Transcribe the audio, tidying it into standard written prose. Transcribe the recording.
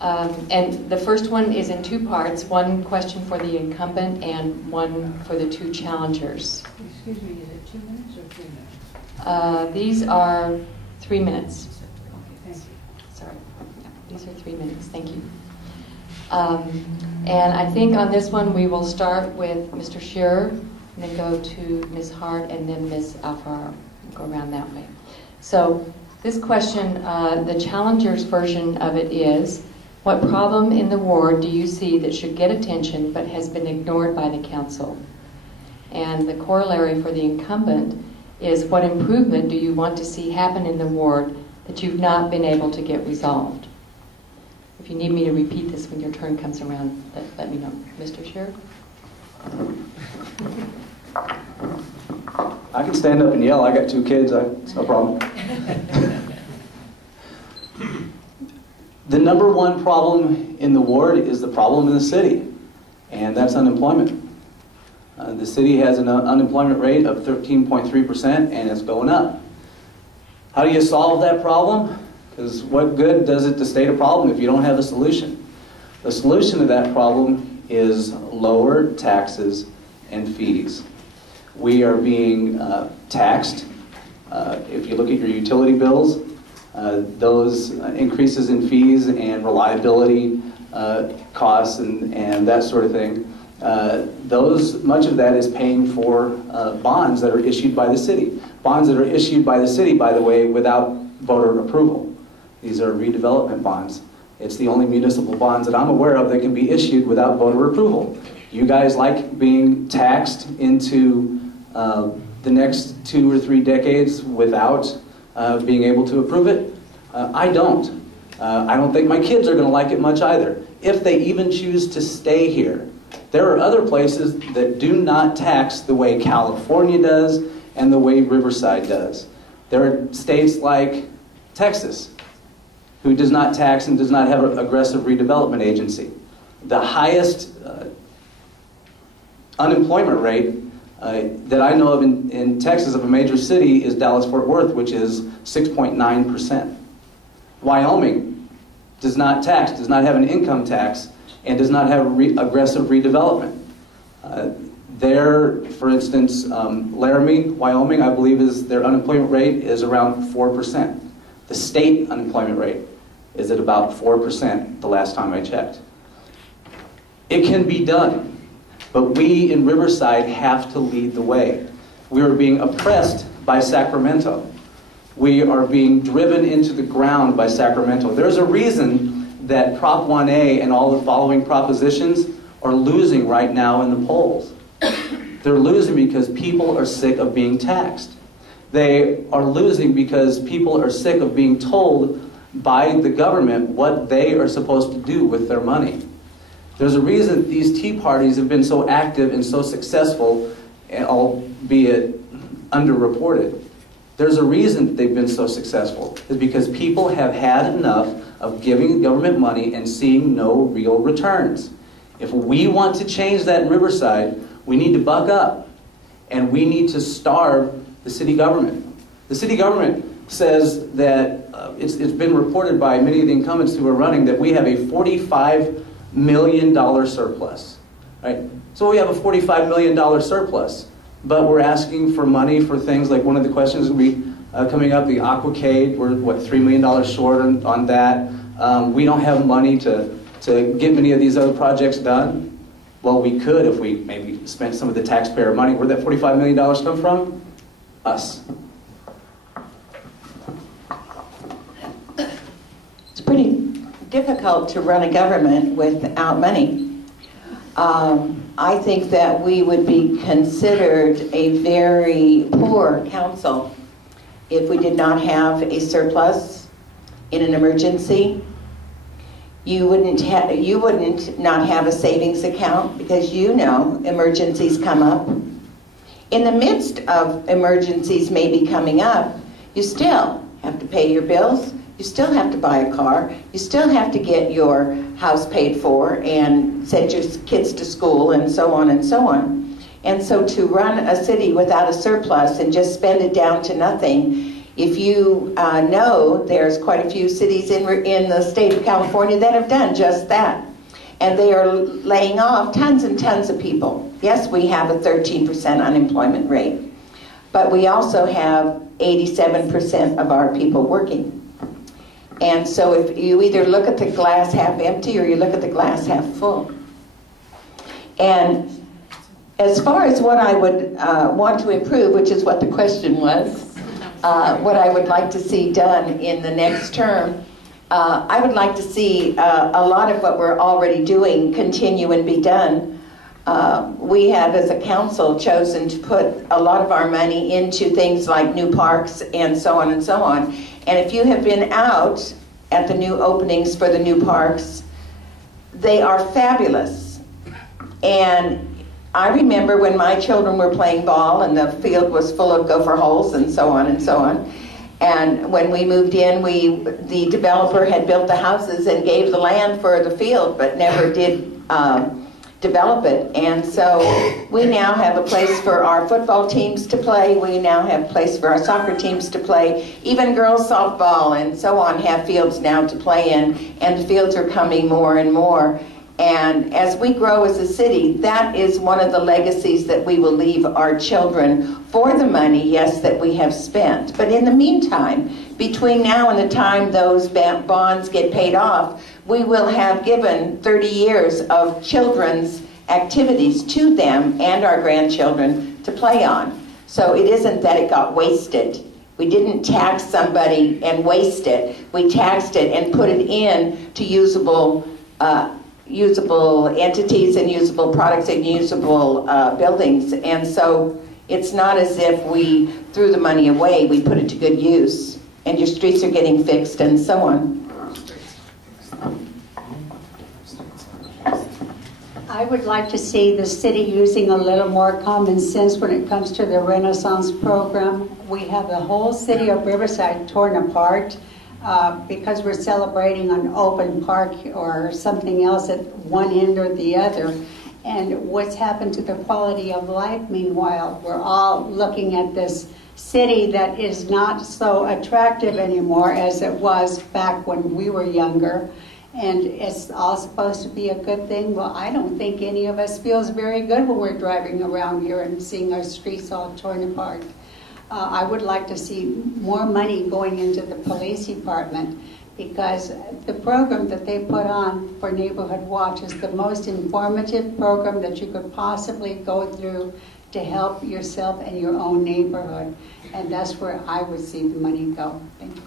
And the first one is in two parts, one question for the incumbent and one for the two challengers. Excuse me, is it 2 minutes or 3 minutes? These are 3 minutes. Okay, thank you. Sorry. Yeah, these are 3 minutes. Thank you. And I think on this one we will start with Mr. Shearer, and then go to Ms. Hart, and then Ms. Alfaro. Go around that way. So this question, the challenger's version of it is, what problem in the ward do you see that should get attention but has been ignored by the council? And the corollary for the incumbent is, what improvement do you want to see happen in the ward that you've not been able to get resolved? If you need me to repeat this when your turn comes around, let me know. Mr. Shearer? I can stand up and yell. I got 2 kids. It's no problem. The number one problem in the ward is the problem in the city, and that's unemployment. The city has an unemployment rate of 13.3%, and it's going up. How do you solve that problem? Because what good does it to state a problem if you don't have a solution? The solution to that problem is lower taxes and fees. We are being taxed. If you look at your utility bills, those increases in fees and reliability costs and that sort of thing, much of that is paying for bonds that are issued by the city. Bonds that are issued by the city, by the way, without voter approval. These are redevelopment bonds. It's the only municipal bonds that I'm aware of that can be issued without voter approval. You guys like being taxed into the next 2 or 3 decades without being able to approve it? I don't. I don't think my kids are going to like it much either, if they even choose to stay here. There are other places that do not tax the way California does and the way Riverside does. There are states like Texas, who does not tax and does not have an aggressive redevelopment agency. The highest unemployment rate that I know of in Texas, of a major city, is Dallas-Fort Worth, which is 6.9%. Wyoming does not tax, does not have an income tax, and does not have aggressive redevelopment. There, for instance, Laramie, Wyoming, I believe their unemployment rate is around 4%. The state unemployment rate is at about 4% the last time I checked. It can be done, but we in Riverside have to lead the way. We are being oppressed by Sacramento. We are being driven into the ground by Sacramento. There's a reason that Prop 1A and all the following propositions are losing right now in the polls. They're losing because people are sick of being taxed. They are losing because people are sick of being told by the government what they are supposed to do with their money. There's a reason these Tea Parties have been so active and so successful, albeit underreported. There's a reason they've been so successful. It's because people have had enough of giving government money and seeing no real returns. If we want to change that in Riverside, we need to buck up, and we need to starve the city government. The city government says that it's been reported by many of the incumbents who are running that we have a $45 million surplus. Right? So we have a $45 million surplus, but we're asking for money for things like, one of the questions will be coming up, the Aquacade. We're, what, $3 million short on that. We don't have money to get many of these other projects done. Well, we could if we maybe spent some of the taxpayer money. Where'd that $45 million come from? Us. It's pretty difficult to run a government without money. I think that we would be considered a very poor council if we did not have a surplus in an emergency. You wouldn't not have a savings account, because you know emergencies come up. In the midst of emergencies maybe coming up, you still have to pay your bills, you still have to buy a car, you still have to get your house paid for and send your kids to school, and so on and so on. And so to run a city without a surplus and just spend it down to nothing If you know, there's quite a few cities in the state of California that have done just that. And they are laying off tons and tons of people. Yes, we have a 13% unemployment rate, but we also have 87% of our people working. And so if you either look at the glass half empty or you look at the glass half full. And as far as what I would want to improve, which is what the question was, what I would like to see done in the next term, I would like to see a lot of what we're already doing continue and be done. We have, as a council, chosen to put a lot of our money into things like new parks and so on and so on. And if you have been out at the new openings for the new parks, they are fabulous. And I remember when my children were playing ball and the field was full of gopher holes and so on and so on. And when we moved in, the developer had built the houses and gave the land for the field, but never did develop it. And so we now have a place for our football teams to play. We now have a place for our soccer teams to play. Even girls softball and so on have fields now to play in, and the fields are coming more and more. And as we grow as a city, that is one of the legacies that we will leave our children for the money, yes, that we have spent. But in the meantime, between now and the time those bonds get paid off, we will have given 30 years of children's activities to them and our grandchildren to play on. So it isn't that it got wasted. We didn't tax somebody and waste it. We taxed it and put it in to usable entities and usable products and usable buildings. And so it's not as if we threw the money away. We put it to good use. And your streets are getting fixed and so on. I would like to see the city using a little more common sense when it comes to the Renaissance program. We have the whole city of Riverside torn apart because we're celebrating an open park or something else at one end or the other. And what's happened to the quality of life meanwhile? We're all looking at this city that is not so attractive anymore as it was back when we were younger. And it's all supposed to be a good thing. Well, I don't think any of us feels very good when we're driving around here and seeing our streets all torn apart. I would like to see more money going into the police department, because the program that they put on for Neighborhood Watch is the most informative program that you could possibly go through to help yourself and your own neighborhood. And that's where I would see the money go. Thank you.